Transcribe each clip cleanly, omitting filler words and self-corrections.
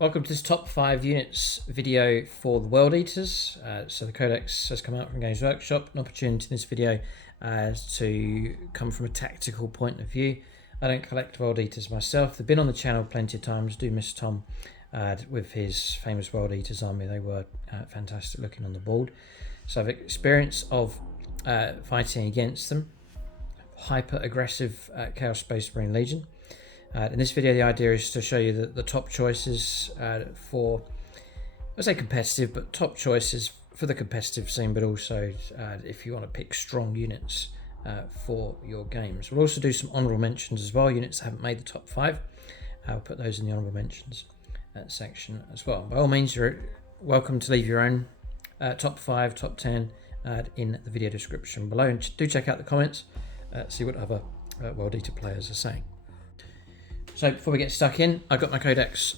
Welcome to this top 5 units video for the World Eaters. So the Codex has come out from Games Workshop. An opportunity in this video to come from a tactical point of view. I don't collect World Eaters myself. They've been on the channel plenty of times. Do miss Tom with his famous World Eaters army. They were fantastic looking on the board. So I've experience of fighting against them. Hyper aggressive Chaos Space Marine Legion. In this video, the idea is to show you the top choices for, I say competitive, but top choices for the competitive scene, but also if you want to pick strong units for your games. We'll also do some honourable mentions as well, units that haven't made the top 5. I'll put those in the honourable mentions section as well. By all means, you're welcome to leave your own top 5, top 10 in the video description below. And do check out the comments, see what other World Eater players are saying. So before we get stuck in, I've got my Codex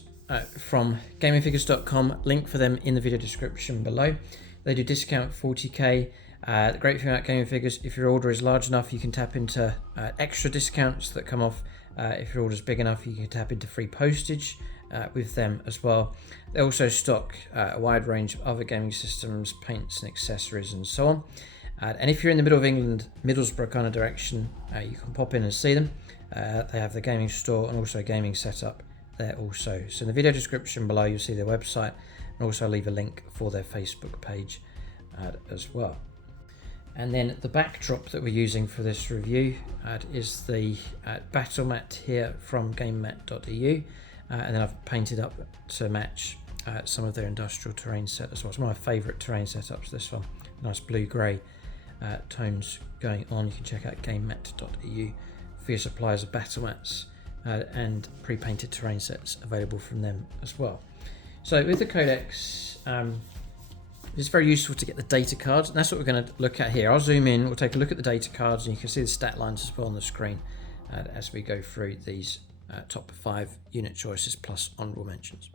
from gamingfigures.com, link for them in the video description below. They do discount 40k. The great thing about Gaming Figures, if your order is large enough, you can tap into extra discounts that come off. If your order is big enough, you can tap into free postage with them as well. They also stock a wide range of other gaming systems, paints and accessories and so on. And if you're in the middle of England, Middlesbrough kind of direction, you can pop in and see them. They have the gaming store and also a gaming setup there also. So in the video description below, you'll see their website, and also leave a link for their Facebook page as well. And then the backdrop that we're using for this review is the battle mat here from gamemat.eu, and then I've painted up to match some of their industrial terrain set as well. It's one of my favourite terrain setups, this one. Nice blue-grey tones going on. You can check out gamemat.eu for your suppliers of battle mats and pre-painted terrain sets available from them as well. So with the Codex, it's very useful to get the data cards, and that's what we're going to look at here. I'll zoom in, we'll take a look at the data cards, and you can see the stat lines as well on the screen as we go through these top 5 unit choices plus honourable mentions.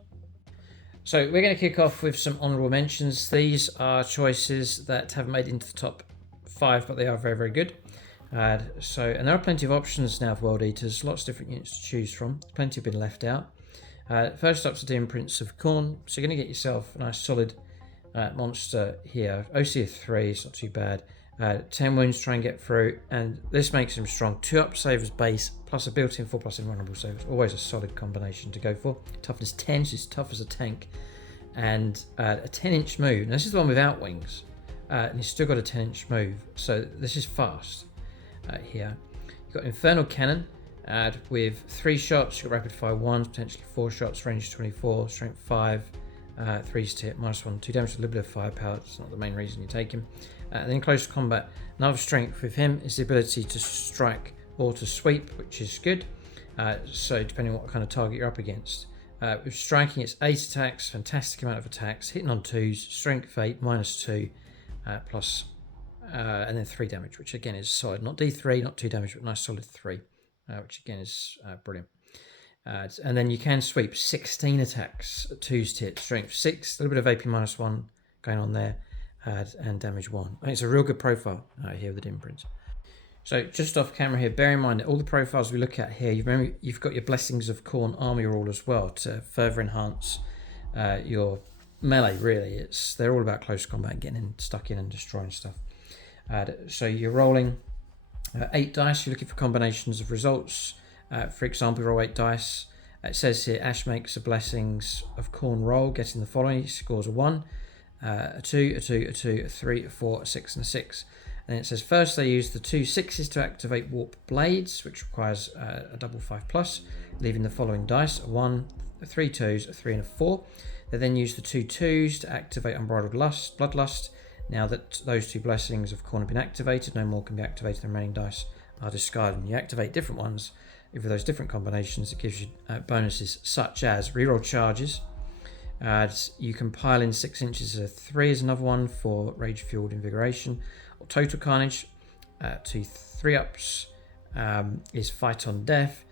So we're going to kick off with some honourable mentions. These are choices that haven't made it into the top 5, but they are very, very good. And there are plenty of options now for World Eaters, lots of different units to choose from. Plenty have been left out. First up's the Imprints of Khorne. So you're going to get yourself a nice solid monster here. OC of 3, it's not too bad. 10 wounds, try and get through, and this makes him strong. 2 up save as base, plus a built-in 4+ invulnerable save. It's always a solid combination to go for. Toughness 10, so he's tough as a tank. And a 10-inch move. Now this is the one without wings, and he's still got a 10-inch move, so this is fast. Here you've got Infernal Cannon with 3 shots. You've got rapid fire 1s, potentially 4 shots, range 24, strength 5, 3s to hit, -1, 2 damage, a little bit of firepower. It's not the main reason you take him. And then close combat, another strength with him is the ability to strike or to sweep, which is good. So depending on what kind of target you're up against. With striking, it's 8 attacks, fantastic amount of attacks, hitting on 2s, strength 8, -2, plus and then 3 damage, which again is solid. Not D3, not 2 damage, but nice solid 3, which again is brilliant. And then you can sweep 16 attacks, 2s to hit, strength 6, a little bit of AP -1 going on there, and damage 1. I think it's a real good profile here with the Imprints. So just off camera here, bear in mind that all the profiles we look at here, you've got your Blessings of Khorne army roll as well to further enhance your melee. Really, they're all about close combat, getting stuck in and destroying stuff. So you're rolling 8 dice. You're looking for combinations of results. For example, roll 8 dice. It says here Ash makes a Blessings of Khorne roll, getting the following. He scores a 1, a 2, a 2, a 2, a 3, a 4, a 6, and a 6. And it says first they use the 2 6s to activate Warp Blades, which requires a double 5+, leaving the following dice: a 1, a 3 2s, a 3, and a 4. They then use the 2 2s to activate Unbridled Bloodlust. Now that those 2 Blessings of Khorne have been activated, no more can be activated. The remaining dice are discarded. And you activate different ones with those different combinations. It gives you bonuses such as reroll charges. You can pile in 6 inches of 3 is another one for Rage Fueled Invigoration. Or Total Carnage, 2 3-ups is Fight on Death.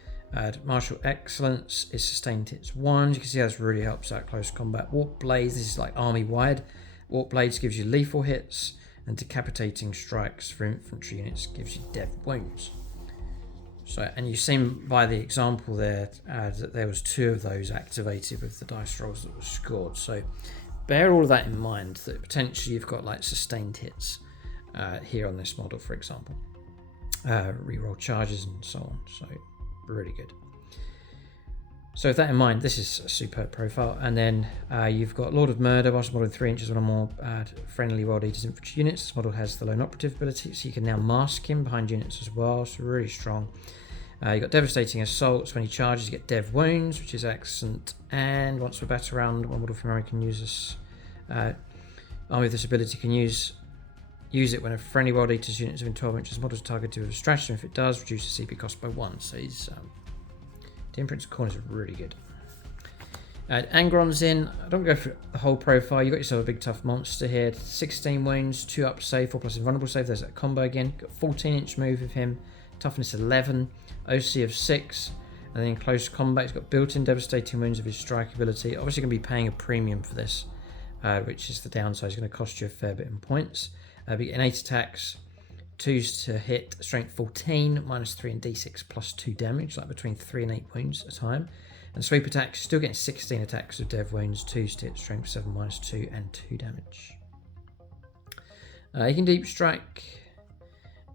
Martial Excellence is Sustained Hits 1s. You can see how this really helps out close combat. Warp Blades, this is like army wide. Warp Blades gives you lethal hits, and Decapitating Strikes for infantry units gives you death wounds. So, and you've seen by the example there that there was 2 of those activated with the dice rolls that were scored. So bear all of that in mind, that potentially you've got like sustained hits here on this model, for example. Reroll charges and so on. So really good. So with that in mind, this is a superb profile. And then you've got Lord of Murder, whilst modeled 3 inches on a more friendly World Eaters infantry units. This model has the lone operative ability, so you can now mask him behind units as well, so really strong. You've got Devastating Assaults. When he charges, you get Dev Wounds, which is excellent. And once we're battle round, one model from Army can use this. Army with this ability can use it when a friendly World Eaters unit is within 12 inches. Model is targeted with a stratagem. If it does, reduce the CP cost by 1. So he's the Imprints of Corners are really good. Angron's in. I don't go for the whole profile. You've got yourself a big tough monster here. 16 wounds, 2 up save, 4 plus invulnerable save. There's that combo again. Got 14-inch move of him. Toughness 11. OC of 6. And then in close combat, he's got built-in devastating wounds of his strike ability. Obviously going to be paying a premium for this, which is the downside. It's going to cost you a fair bit in points. But in 8 attacks, 2s to hit, strength 14, -3 and d6 plus 2 damage, like between 3 and 8 wounds a time. And sweep attacks, still getting 16 attacks of dev wounds, 2s to hit, strength 7, -2 and 2 damage. You can deep strike,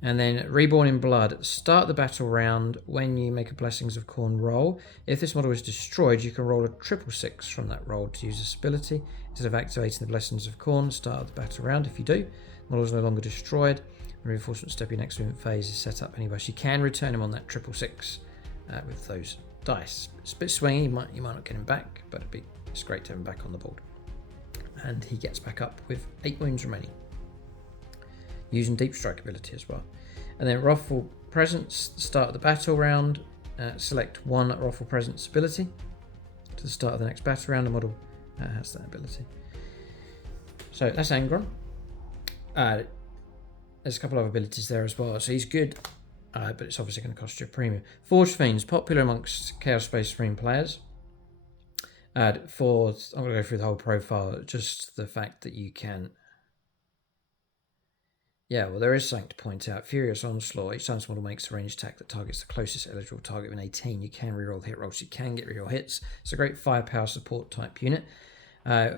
and then Reborn in Blood. Start the battle round when you make a Blessings of Khorne roll. If this model is destroyed, you can roll a 666 from that roll to use this ability. Instead of activating the Blessings of Khorne, start the battle round. If you do, the model is no longer destroyed. The reinforcement step your next movement phase is set up anyway. So you can return him on that 666 with those dice. It's a bit swingy, you might not get him back, but it's great to have him back on the board. And he gets back up with 8 wounds remaining, using deep strike ability as well. And then Wrathful Presence, start of the battle round. Select one Wrathful Presence ability to the start of the next battle round. The model has that ability. So that's Angron. There's a couple of abilities there as well, so he's good, but it's obviously going to cost you a premium. Forge Fiends, popular amongst Chaos Space Marine players. I'm going to go through the whole profile, just the fact that you can... Yeah, well, there is something to point out. Furious Onslaught. Each time this model makes a ranged attack that targets the closest eligible target within 18, you can reroll the hit rolls. You can get reroll hits. It's a great firepower support type unit.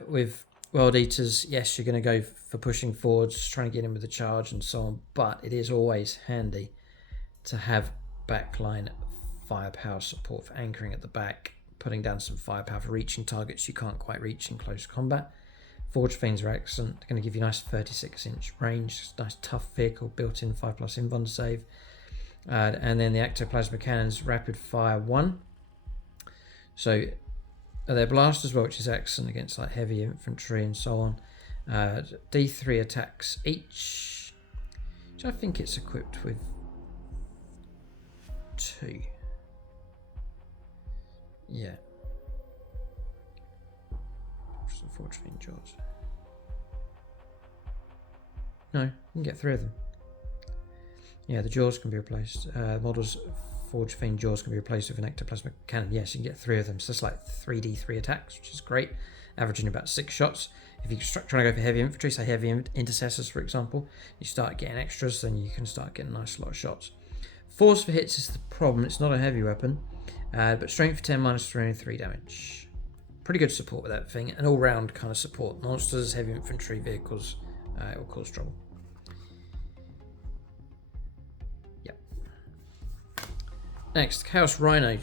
With World Eaters, yes, you're going to go for pushing forwards, trying to get in with the charge and so on, but it is always handy to have backline firepower support for anchoring at the back, putting down some firepower for reaching targets you can't quite reach in close combat. Forge Fiends are excellent. They're going to give you a nice 36-inch range, nice tough vehicle, built-in 5+ invuln save. And then the Ectoplasma Cannons, rapid fire 1. So they're blast as well, which is excellent against like heavy infantry and so on. D3 attacks each, which I think it's equipped with 2. Yeah. Forge Fiend Jaws. No, you can get 3 of them. Yeah, the Jaws can be replaced. Models Forge Fiend Jaws can be replaced with an Ectoplasmic Cannon. Yes, you can get 3 of them. So that's like 3d3 attacks, which is great, averaging about 6 shots. If you're trying to go for heavy infantry, say heavy intercessors, for example, you start getting extras, then you can start getting a nice lot of shots. Force for hits is the problem. It's not a heavy weapon, but strength 10 -3 and 3 damage. Pretty good support with that thing, an all-round kind of support. Monsters, heavy infantry, vehicles, it will cause trouble. Yep. Next, Chaos Rhino.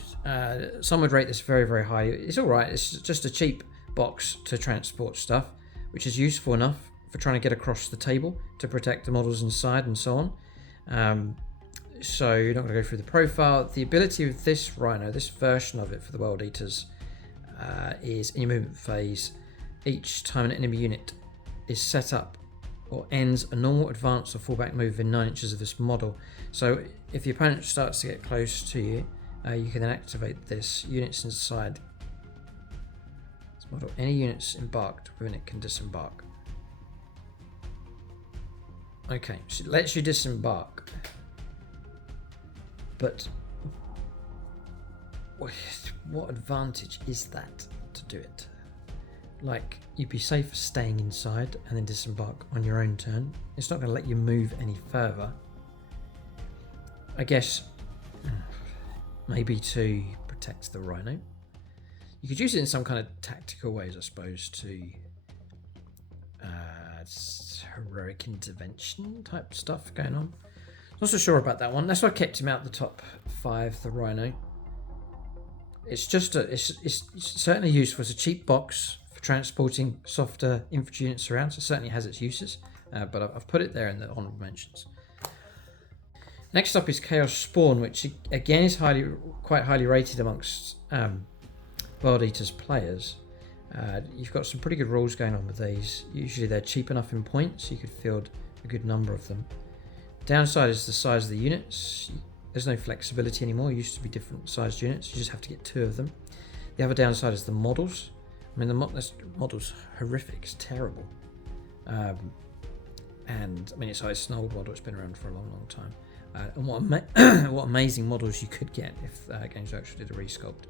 Some would rate this very, very high. It's alright, it's just a cheap box to transport stuff, which is useful enough for trying to get across the table to protect the models inside and so on. So you're not going to go through the profile. The ability of this Rhino, this version of it for the World Eaters, is in your movement phase. Each time an enemy unit is set up or ends a normal advance or fallback move within 9 inches of this model. So if the opponent starts to get close to you, you can then activate this. Units inside this model, any units embarked within it can disembark. Okay, so it lets you disembark, but what advantage is that to do it? Like, you'd be safe staying inside and then disembark on your own turn. It's not going to let you move any further. I guess maybe to protect the Rhino. You could use it in some kind of tactical ways, I suppose, to heroic intervention type stuff going on. Not so sure about that one. That's why I kept him out the top 5, the Rhino. It's just it's certainly useful as a cheap box for transporting softer infantry units around. So it certainly has its uses, but I've put it there in the honorable mentions. Next up is Chaos Spawn, which again is quite highly rated amongst World Eaters players. You've got some pretty good rules going on with these. Usually they're cheap enough in points, so you could field a good number of them. Downside is the size of the units. There's no flexibility anymore. It used to be different sized units. You just have to get 2 of them. The other downside is the models. I mean, the model's horrific. It's terrible. And I mean, it's an old model. It's been around for a long, long time. And what amazing models you could get if Games Workshop did a resculpt.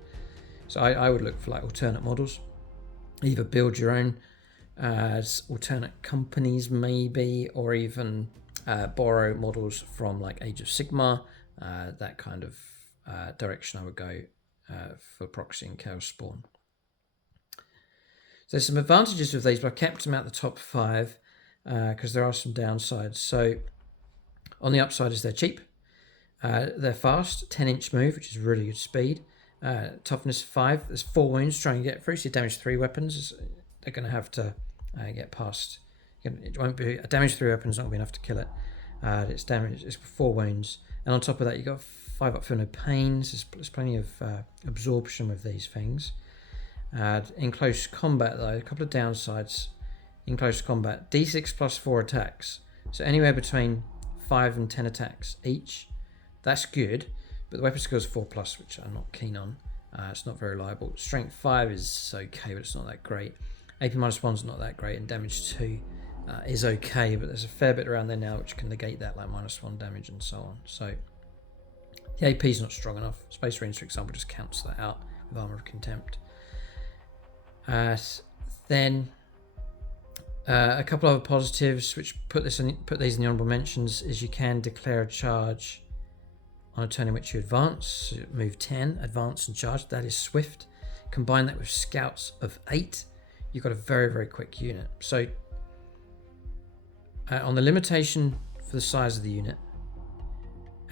So I would look for like alternate models. Either build your own as alternate companies maybe, or even borrow models from like Age of Sigmar. That kind of direction I would go for Proxy and Chaos Spawn. So there's some advantages with these, but I kept them out the top 5 because there are some downsides. So on the upside is they're cheap. They're fast, 10-inch move, which is really good speed. Toughness 5. There's 4 wounds trying to get through. So damage 3 weapons, they're going to have to get past. It won't be a damage 3 weapon is not going to be enough to kill it. It's damage. It's 4 wounds, and on top of that, you got 5 up for no pains. There's plenty of absorption with these things. In close combat, though, a couple of downsides. In close combat, D6 plus 4 attacks, so anywhere between 5 and 10 attacks each. That's good, but the weapon skill is 4+, which I'm not keen on. It's not very reliable. Strength 5 is okay, but it's not that great. AP -1 is not that great, and damage 2 is okay, but there's a fair bit around there now which can negate that, like -1 damage and so on. So the AP is not strong enough. Space Marines, for example, just counts that out with Armour of Contempt. Then a couple of other positives which put these in the honourable mentions is you can declare a charge on a turn in which you advance. So move 10, advance and charge. That is swift. Combine that with scouts of 8. You've got a very, very quick unit. So on the limitation for the size of the unit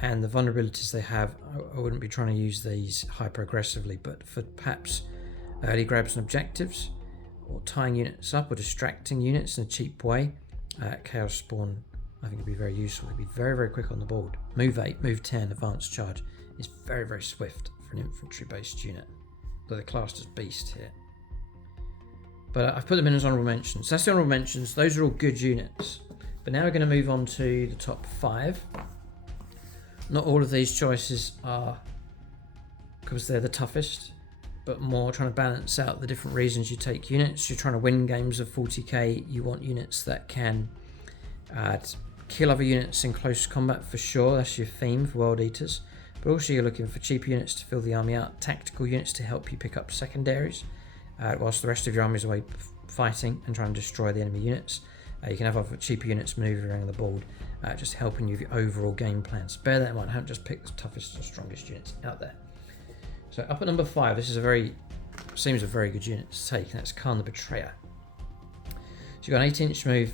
and the vulnerabilities they have, I wouldn't be trying to use these hyper aggressively, but for perhaps early grabs and objectives, or tying units up or distracting units in a cheap way, Chaos Spawn I think would be very useful. It'd be very, very quick on the board. Move 8, move 10, advanced charge is very, very swift for an infantry based unit, though they're classed as beast here. But I've put them in as honourable mentions. That's the honourable mentions. Those are all good units. But now we're going to move on to the top 5. Not all of these choices are because they're the toughest, but more trying to balance out the different reasons you take units. You're trying to win games of 40k. You want units that can kill other units in close combat for sure. That's your theme for World Eaters. But also you're looking for cheap units to fill the army out, tactical units to help you pick up secondaries, whilst the rest of your army is away fighting and trying to destroy the enemy units. You can have other cheaper units moving around the board, just helping you with your overall game plan. So bear that in mind. Don't just pick the toughest and strongest units out there. So up at number 5, this is seems a very good unit to take, and that's Khan the Betrayer. So you've got an 8-inch move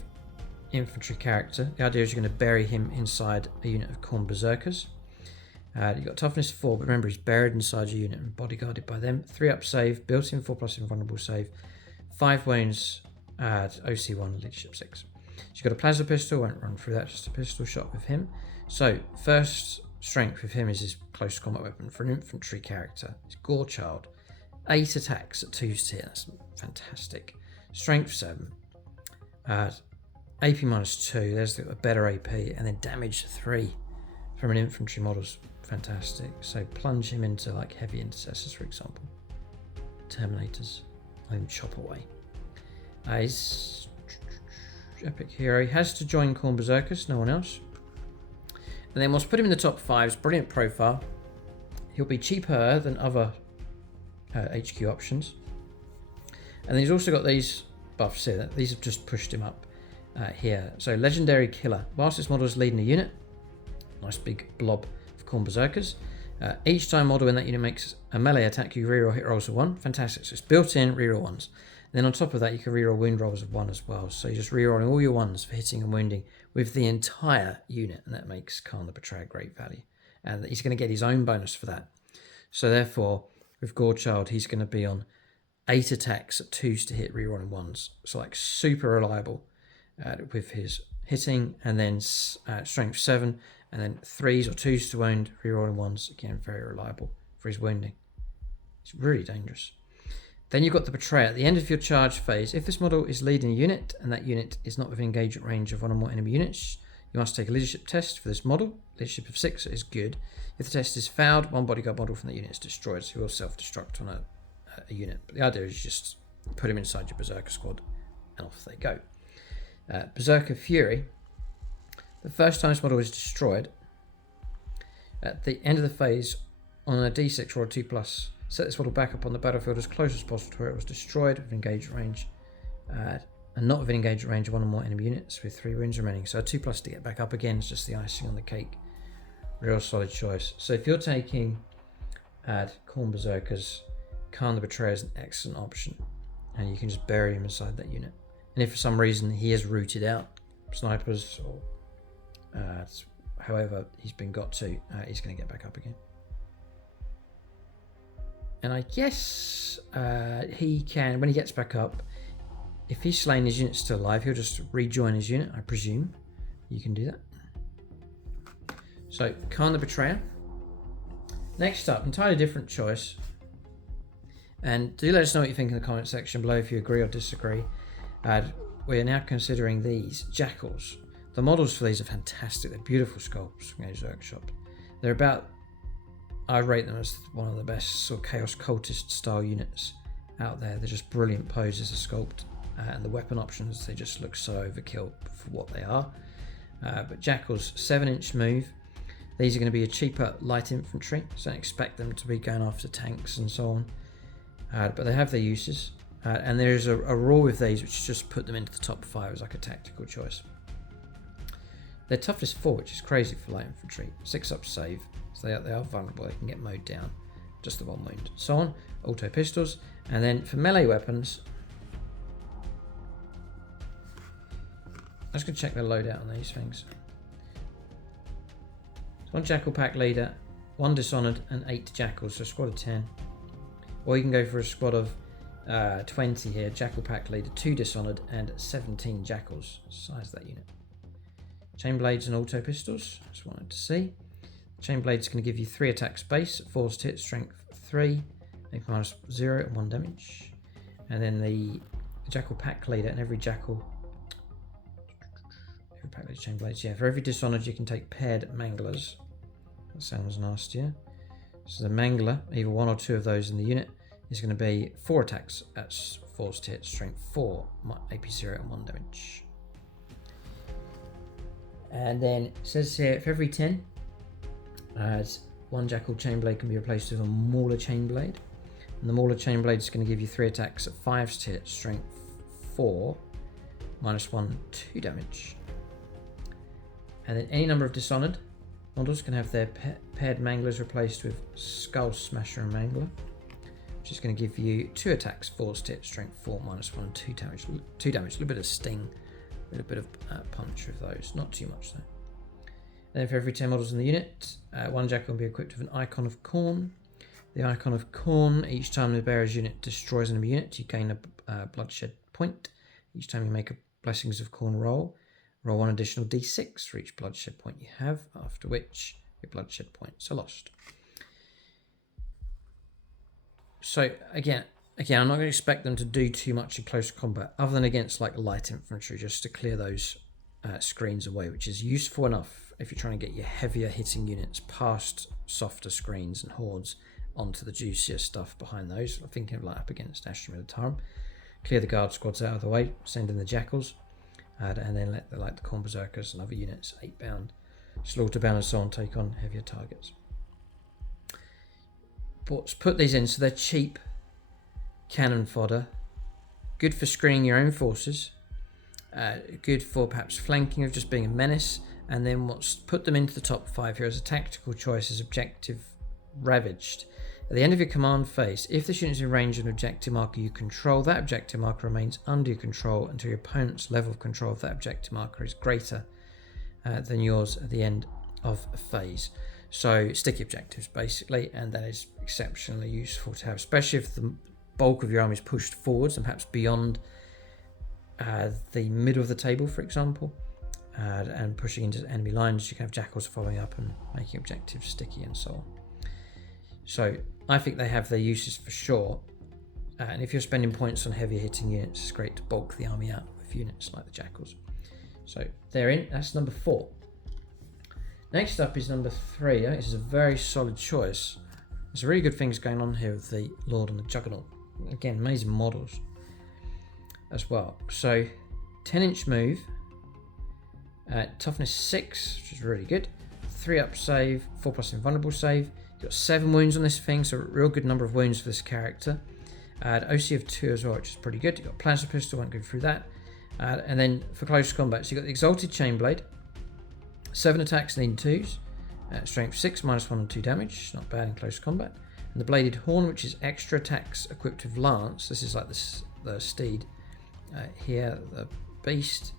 infantry character. The idea is you're going to bury him inside a unit of Khorne Berserkers. You've got toughness 4, but remember he's buried inside your unit and bodyguarded by them. 3 up save, built in 4+ invulnerable save, 5 wounds, OC1, leadership 6. So you've got a plasma pistol, won't run through that, just a pistol shot with him. So first strength with him is his close combat weapon for an infantry character. It's Gore Child. 8 attacks at 2s tier, that's fantastic. Strength 7. AP -2, there's a better AP, and then damage 3 from an infantry model's fantastic. So plunge him into like heavy intercessors, for example. Terminators, let him chop away. He's epic hero. He has to join Khorne Berserkers, no one else. And then we'll put him in the top 5's brilliant profile. He'll be cheaper than other HQ options. And then he's also got these buffs here. These have just pushed him up here. So Legendary Killer. Whilst this model is leading a unit, nice big blob of Khorne Berserkers, Each time model in that unit makes a melee attack, you reroll hit rolls of 1. Fantastic. So it's built in, reroll 1s. Then on top of that, you can reroll wound rolls of 1 as well. So you're just rerolling all your 1s for hitting and wounding with the entire unit, and that makes Khan the Betrayer great value. And he's going to get his own bonus for that. So therefore, with Gorechild, he's going to be on 8 attacks at 2s to hit, rerolling 1s. So like super reliable with his hitting, and then strength 7, and then 3s or 2s to wound, rerolling 1s. Again, very reliable for his wounding. It's really dangerous. Then you've got the Betrayer. At the end of your charge phase, if this model is leading a unit and that unit is not within engagement range of 1 or more enemy units, you must take a leadership test for this model. Leadership of 6 is good. If the test is failed, one bodyguard model from that unit is destroyed, so you will self-destruct on a unit. But the idea is just put him inside your Berserker squad and off they go. Berserker Fury. The first time this model is destroyed, at the end of the phase, on a d6 roll a 2+, set this model back up on the battlefield as close as possible to where it was destroyed with engaged range, and not within engaged range of 1 or more enemy units with 3 wounds remaining. So a 2+ to get back up again is just the icing on the cake. Real solid choice. So if you're taking Khorne Berserkers, Khan the Betrayer is an excellent option, and you can just bury him inside that unit. And if for some reason he has rooted out snipers or however he's been got to, he's going to get back up again. And I guess he can, when he gets back up, if he's slain his unit's still alive, he'll just rejoin his unit, I presume. You can do that. So, Khan the Betrayer. Next up, entirely different choice. And do let us know what you think in the comment section below if you agree or disagree. We're now considering these Jackals. The models for these are fantastic. They're beautiful sculpts from Games Workshop. They're about, I rate them as one of the best sort of Chaos Cultist style units out there. They're just brilliant poses to sculpt. And the weapon options, they just look so overkill for what they are. But Jackals, 7-inch move. These are going to be a cheaper light infantry, so don't expect them to be going after tanks and so on. But they have their uses. And there's a rule with these which just put them into the top 5 as like a tactical choice. They're toughness 4, which is crazy for light infantry. 6 up save, so they are vulnerable. They can get mowed down, just the 1 wound. So on, auto pistols. And then for melee weapons, I'm just going to check the loadout on these things. 1 Jackal Pack Leader, 1 Dishonored, and 8 Jackals, so a squad of 10. Or you can go for a squad of 20 here. Jackal Pack Leader, 2 Dishonored, and 17 Jackals. Size of that unit. Chain Blades and Auto Pistols, just wanted to see. Chain Blades is going to give you 3 attacks base, 4s to hit, strength 3, make -0 and 1 damage. And then the Jackal Pack Leader, and every Jackal... Pack Leader Chain Blades, yeah. For every Dishonored you can take paired Manglers. That sounds nastier. So the Mangler, either 1 or 2 of those in the unit, is going to be 4 attacks at 4s to hit, strength 4, AP 0 and 1 damage. And then it says here, for every 10, 1 Jackal Chain Blade can be replaced with a Mauler Chain Blade. And the Mauler Chain Blade is going to give you 3 attacks at 5s to hit, strength 4, -1, 2 damage. And then any number of Dishonored models can have their paired Manglers replaced with Skull Smasher and Mangler, which is going to give you 2 attacks, 4s to hit, strength 4, -1, 2 damage. 2 damage, a little bit of sting, a little bit of punch with those, not too much though. Then for every 10 models in the unit, 1 Jackal will be equipped with an Icon of Khorne. The Icon of Khorne, each time the bearer's unit destroys an enemy unit, you gain a bloodshed point. Each time you make a Blessings of Khorne roll, roll 1 additional d6 for each bloodshed point you have, after which your bloodshed points are lost. So again, I'm not going to expect them to do too much in close combat, other than against like light infantry, just to clear those screens away, which is useful enough if you're trying to get your heavier hitting units past softer screens and hordes onto the juicier stuff behind those. I'm thinking of like up against Ashram Militarum. Clear the guard squads out of the way, send in the Jackals, and then let the Khorne Berserkers and other units, 8-bound, Slaughterbound and so on, take on heavier targets. But let's put these in, so they're cheap cannon fodder, good for screening your own forces, good for perhaps flanking of just being a menace, and then what's put them into the top 5 here as a tactical choice is objective Ravaged. At the end of your command phase, if this unit is in range of an objective marker you control, that objective marker remains under your control until your opponent's level of control of that objective marker is greater than yours at the end of a phase. So sticky objectives basically, and that is exceptionally useful to have, especially if the bulk of your army is pushed forwards and perhaps beyond the middle of the table, for example, and pushing into enemy lines. You can have jackals following up and making objectives sticky and so on. So I think they have their uses for sure, and if you're spending points on heavier hitting units, it's great to bulk the army out with units like the jackals. So they're in. That's number 4. Next up is number 3. This is a very solid choice. There's some really good things going on here with the Lord and the Juggernaut. Again, amazing models as well. So 10-inch move, toughness 6, which is really good. 3 up save, 4+ invulnerable save. You've got 7 wounds on this thing, so a real good number of wounds for this character. OC of 2 as well, which is pretty good. You've got plasma pistol, won't go through that. And then for close combat, so you've got the Exalted Chainblade, 7 attacks needing 2s, strength 6, -1 and 2 damage, not bad in close combat. And the Bladed Horn, which is extra attacks equipped with Lance. This is like the steed. Here, the Beast,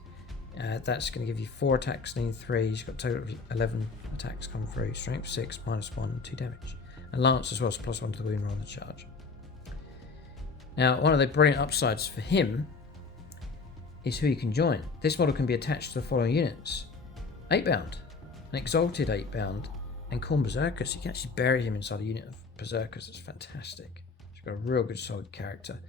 that's going to give you 4 attacks needing 3s. You've got a total of 11 attacks come through, strength 6, -1 and 2 damage. And Lance as well, so +1 to the wound roll on the charge. Now, one of the brilliant upsides for him is who you can join. This model can be attached to the following units: 8-bound, an Exalted 8-bound, and Khorne Berserker. So you can actually bury him inside a unit of Berserkers. That's fantastic. He's got a real good solid character.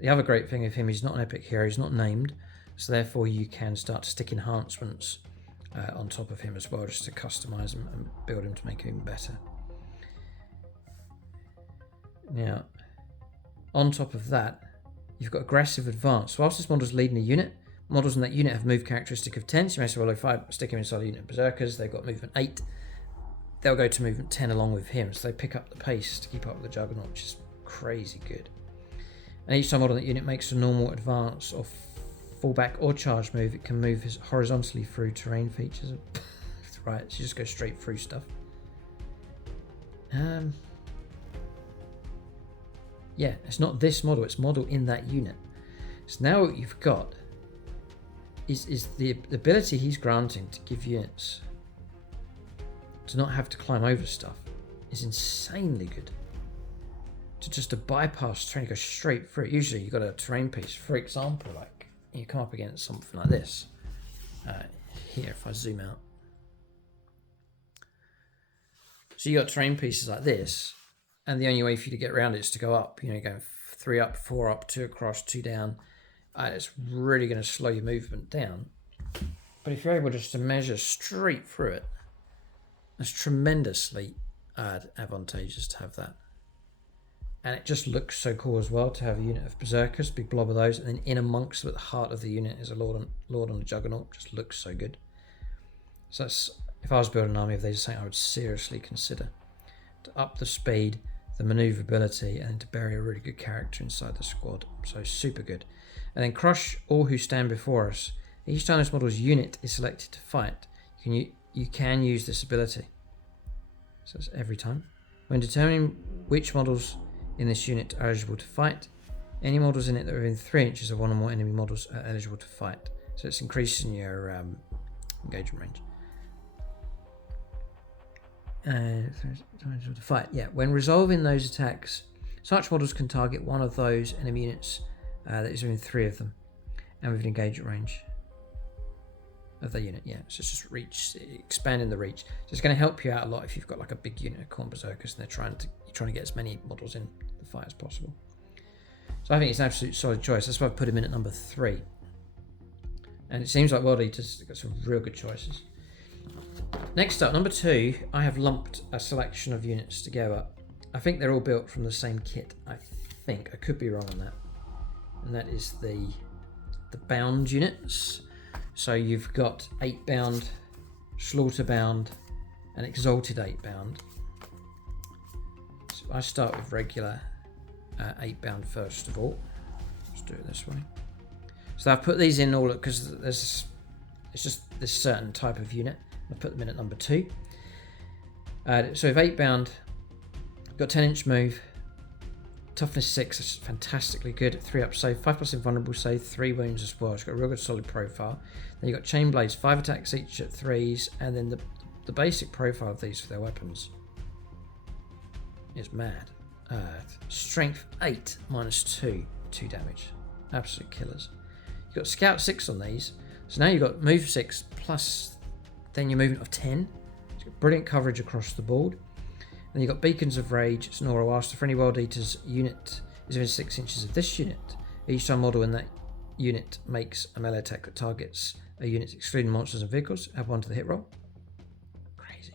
The other great thing of him, he's not an epic hero, he's not named, so therefore you can start to stick enhancements on top of him as well, just to customize him and build him to make him even better. Now, on top of that, you've got aggressive advance. So whilst this model's leading a unit, models in that unit have move characteristic of 10. So you may say, well, if I stick him inside a unit of Berserkers, they've got movement 8. They'll go to movement 10 along with him. So they pick up the pace to keep up with the Juggernaut, which is crazy good. And each time model in that unit makes a normal advance or fallback or charge move, it can move horizontally through terrain features. Right, so you just go straight through stuff. Yeah, it's not this model, it's model in that unit. So now what you've got is the ability he's granting to give units to not have to climb over stuff is insanely good. To bypass terrain, go straight through it. Usually you've got a terrain piece, for example, like you come up against something like this. Here, if I zoom out. So you got terrain pieces like this, and the only way for you to get around it is to go up. You know, going 3 up, 4 up, 2 across, 2 down. It's really going to slow your movement down. But if you're able just to measure straight through it, it's tremendously advantageous to have that. And it just looks so cool as well to have a unit of Berserkers, big blob of those, and then in amongst them at the heart of the unit is a Lord on the Juggernaut. Just looks so good. So that's, if I was building an army of these, it's something I would seriously consider. To up the speed, the maneuverability, and to bury a really good character inside the squad. So super good. And then crush all who stand before us. Each time this model's unit is selected to fight, you can use this ability. So that's every time. When determining which models in this unit are eligible to fight, any models in it that are within 3 inches of one or more enemy models are eligible to fight. So it's increasing your engagement range. To fight. Yeah, when resolving those attacks, such models can target one of those enemy units that is within 3 of them, and with an engagement range of the unit. Yeah, so it's just expanding the reach. So it's going to help you out a lot if you've got like a big unit of Khorne Berserkers and you're trying to get as many models in the fight as possible. So I think it's an absolute solid choice. That's why I've put him in at number 3. And it seems like World Eater's got some real good choices. Next up, number 2, I have lumped a selection of units together. I think they're all built from the same kit. I could be wrong on that. And that is the bound units. So you've got 8-bound, Slaughterbound, and Exalted 8-bound. So I start with regular 8-bound first of all. Let's do it this way. So I've put these in all because it's just this certain type of unit. I put them in at number 2. So with 8-bound, Got 10-inch move. Toughness 6, that's fantastically good. 3 up save, 5+ invulnerable save, 3 wounds as well. It's got a real good solid profile. Then you've got chain blades, 5 attacks each at 3s, and then the basic profile of these for their weapons is mad. Strength 8 -2, 2 damage. Absolute killers. You've got Scout 6 on these, so now you've got move 6 plus then your movement of 10. So you've got brilliant coverage across the board. Then you've got Beacons of Rage. It's an aura after for any World Eater's unit is within 6 inches of this unit. Each time model in that unit makes a melee attack that targets a unit excluding monsters and vehicles, add 1 to the hit roll. Crazy.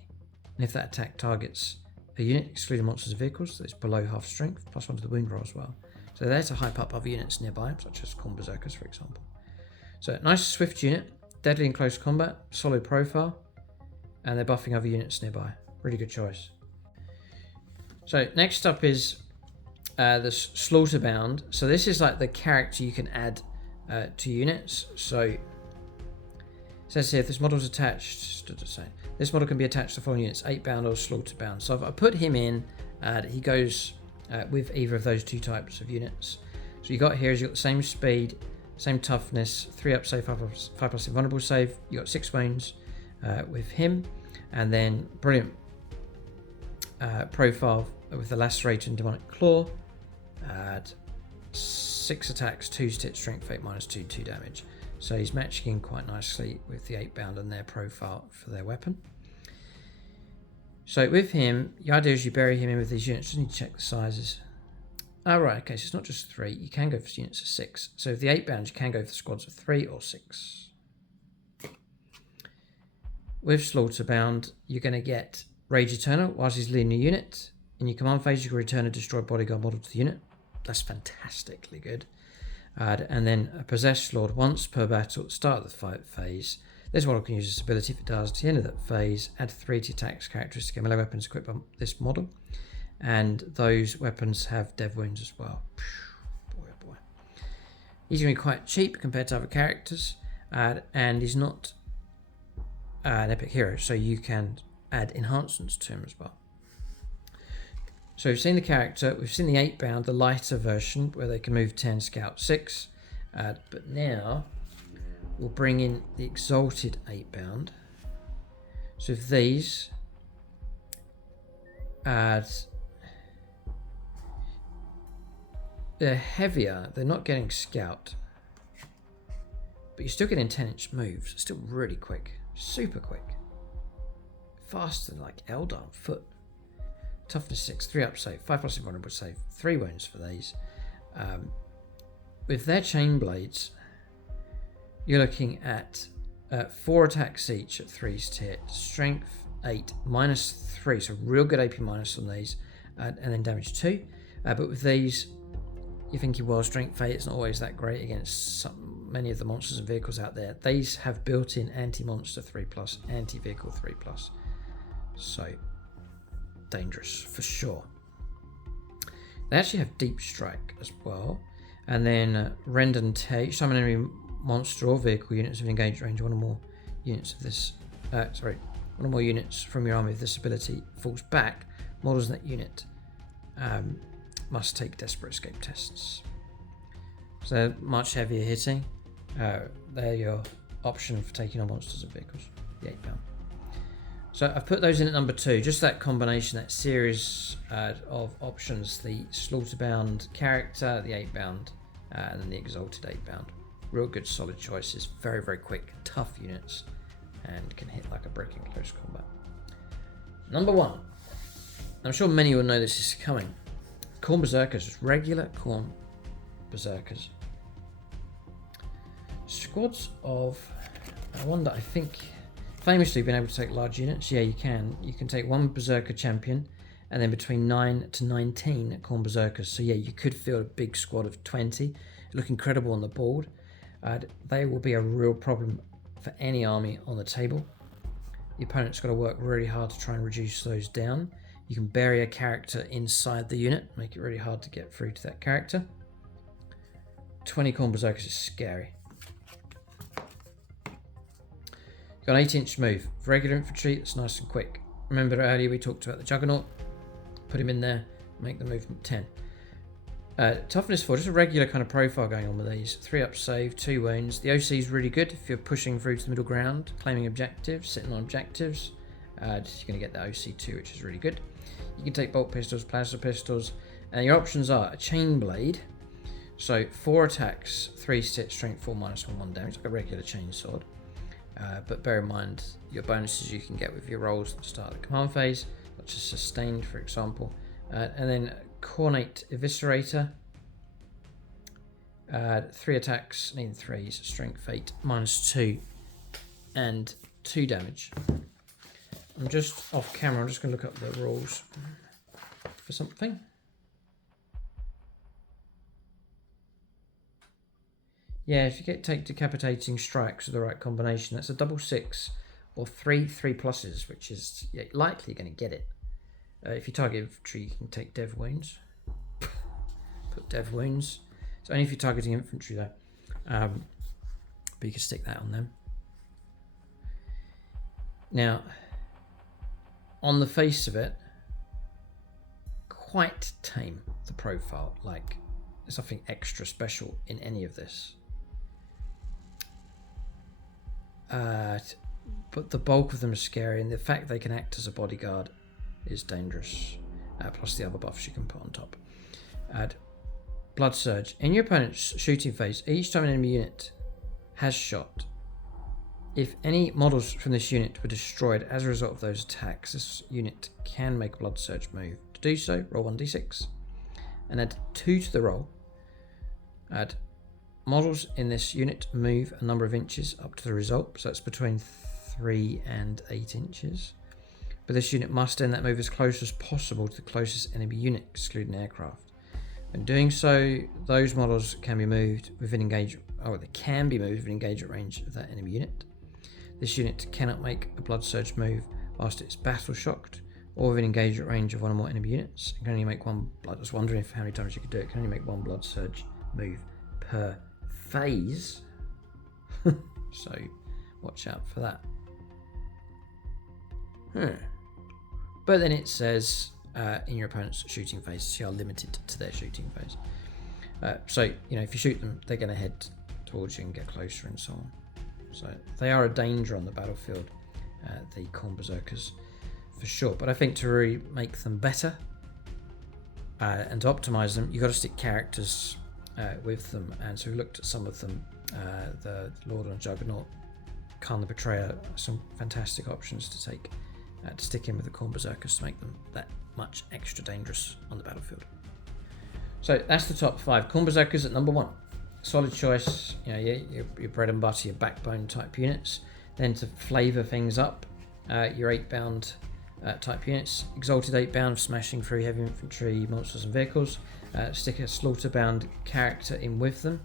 And if that attack targets a unit excluding monsters and vehicles that is below half strength, +1 to the wound roll as well. So they're to hype up other units nearby, such as Khorne Berserkers, for example. So nice swift unit, deadly in close combat, solid profile, and they're buffing other units nearby. Really good choice. So next up is the Slaughterbound. So this is like the character you can add to units. So it says here, if this model is attached, this model can be attached to following units, 8-bound or Slaughterbound. So if I put him in, he goes with either of those 2 types of units. So you got here is you got the same speed, same toughness, 3 up save, 5+ invulnerable save. You got 6 wounds with him, and then brilliant profile with the Lacerator and Demonic Claw. 6 attacks, 2 hit, strength 8 -2, 2 damage. So he's matching in quite nicely with the 8-bound and their profile for their weapon. So with him, the idea is you bury him in with these units. Just need to check the sizes. Oh, right, okay, so it's not just 3. You can go for units of 6. So with the 8-bound, you can go for squads of 3 or 6. With Slaughterbound, you're going to get Rage Eternal whilst he's leading a unit. In your command phase, you can return a destroyed bodyguard model to the unit. That's fantastically good. And then a Possessed Lord once per battle at the start of the fight phase. This model can use this ability if it does. At the end of that phase, add 3 to attacks characteristic and melee weapons equipped by this model. And those weapons have dev wounds as well. Boy, oh boy. He's going to be quite cheap compared to other characters. And he's not an epic hero, so you can add enhancements to him as well. So we've seen the character, we've seen the 8-bound, the lighter version, where they can move 10, Scout 6. But now we'll bring in the Exalted 8-bound. So if these add, they're heavier, they're not getting Scout, but you're still getting 10-inch moves. It's still really quick, super quick, faster than like Eldar foot. Toughness 6, 3 up save, 5+ invulnerable save, 3 wounds for these. With their chain blades, you're looking at 4 attacks each at 3s to hit, strength 8, -3, so real good AP minus on these, and then damage 2. But with these, you're thinking, well, strength 8 is not always that great against many of the monsters and vehicles out there. These have built-in anti-monster 3+, anti-vehicle 3+, so dangerous for sure. They actually have Deep Strike as well, and then Rend and Tear. Each time an enemy monster or vehicle units have engaged range, one or more units of this one or more units from your army with this ability falls back. Models in that unit must take Desperate Escape tests. So they're much heavier hitting. They're your option for taking on monsters and vehicles, the 8-bound. So I've put those in at number 2, just that combination, that series of options, the Slaughterbound character, the 8-bound, and then the Exalted 8-bound. Real good solid choices, very, very quick, tough units, and can hit like a brick in close combat. Number 1. I'm sure many will know this is coming. Khorne Berserkers, just regular Khorne Berserkers. Squads of, one that I think famously been able to take large units. Yeah, you can. You can take 1 Berserker champion and then between 9 to 19 Khorne Berserkers. So yeah, you could field a big squad of 20. Look incredible on the board. They will be a real problem for any army on the table. The opponent's got to work really hard to try and reduce those down. You can bury a character inside the unit, make it really hard to get through to that character. 20 Khorne Berserkers is scary. Got an 8-inch move. For regular infantry, it's nice and quick. Remember earlier we talked about the Juggernaut. Put him in there, make the movement 10. Toughness 4, just a regular kind of profile going on with these. 3 up save, 2 wounds. The OC is really good if you're pushing through to the middle ground, claiming objectives, sitting on objectives. You're going to get the OC2, which is really good. You can take bolt pistols, plasma pistols, and your options are a chain blade. So 4 attacks, 3 stitch, strength 4, -1 damage, like a regular chain sword. But bear in mind your bonuses you can get with your rolls at the start of the command phase, such as sustained, for example. And then Cornate Eviscerator. 3 attacks, needing 3s, strength 8, -2, and 2 damage. I'm just off camera, I'm just going to look up the rules for something. Yeah, if you take decapitating strikes with the right combination, that's a double 6 or 3 3+, which is likely going to get it. If you target infantry, you can take dev wounds. Put dev wounds. It's only if you're targeting infantry though. But you can stick that on them. Now, on the face of it, quite tame, the profile. Like, there's nothing extra special in any of this. But the bulk of them are scary, and the fact they can act as a bodyguard is dangerous, plus the other buffs you can put on top. Add Blood Surge. In your opponent's shooting phase, each time an enemy unit has shot, if any models from this unit were destroyed as a result of those attacks, this unit can make a Blood Surge move. To do so, roll 1d6 and add 2 to the roll. Add models in this unit move a number of inches up to the result, so that's between 3 and 8 inches. But this unit must end that move as close as possible to the closest enemy unit, excluding aircraft. When doing so, those models can be moved within engagement, range of that enemy unit. This unit cannot make a Blood Surge move whilst it's battle shocked or within engagement range of one or more enemy units. It can only make one blood. I was wondering how many times you could do it. It can only make one Blood Surge move per phase. So watch out for that. But then it says in your opponent's shooting phase, so you are limited to their shooting phase. So, if you shoot them, they're going to head towards you and get closer and so on. So they are a danger on the battlefield, the Khorne Berserkers, for sure. But I think to really make them better and to optimize them, you've got to stick characters with them. And so we looked at some of them, the Lord on Juggernaut, Khan the Betrayer, some fantastic options to take. To stick in with the Khorne Berserkers to make them that much extra dangerous on the battlefield. So that's the top 5. Khorne Berserkers at number 1. Solid choice, your bread and butter, your backbone type units. Then to flavour things up, your 8-bound type units. Exalted 8-bound, smashing through heavy infantry, monsters and vehicles. Stick a slaughter-bound character in with them.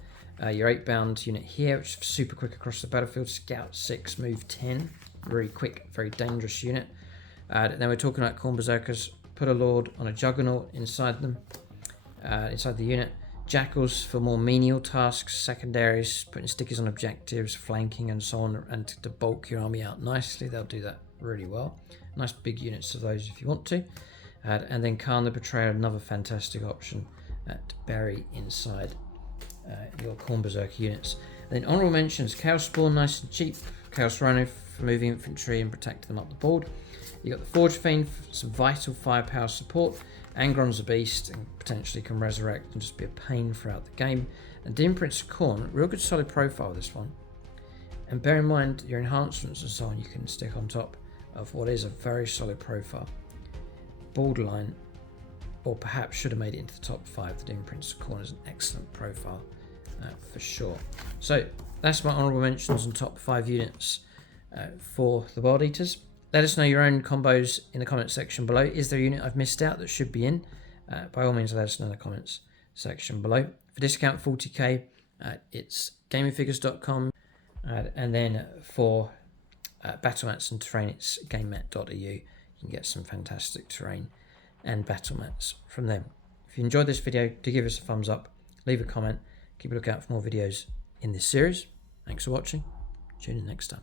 Your 8-bound unit here, which is super quick across the battlefield. Scout 6, move 10. Very quick, very dangerous unit. Now we're talking about Khorne Berserkers. Put a Lord on a Juggernaut inside them, inside the unit. Jackals for more menial tasks, secondaries, putting stickers on objectives, flanking and so on, and to bulk your army out nicely. They'll do that really well. Nice big units of those if you want to. And then Khan the Betrayer, another fantastic option to bury inside your Khorne Berserker units. And then honourable mentions, Chaos Spawn, nice and cheap. Chaos Rhino for moving infantry and protecting them up the board. You got the Forge Fiend for some vital firepower support. Angron's a beast and potentially can resurrect and just be a pain throughout the game. And Dim Prince of Khorne, real good solid profile this one. And bear in mind your enhancements and so on you can stick on top of what is a very solid profile. Borderline, or perhaps should have made it into the top 5. The Dim Prince of Khorne is an excellent profile for sure. So that's my honourable mentions and top 5 units for the World Eaters. Let us know your own combos in the comments section below. Is there a unit I've missed out that should be in? By all means, let us know in the comments section below. For discount 40k, it's gamingfigures.com. And then for battle mats and terrain, it's gamemat.eu. You can get some fantastic terrain and battle mats from them. If you enjoyed this video, do give us a thumbs up, leave a comment, keep a lookout for more videos in this series. Thanks for watching. Tune in next time.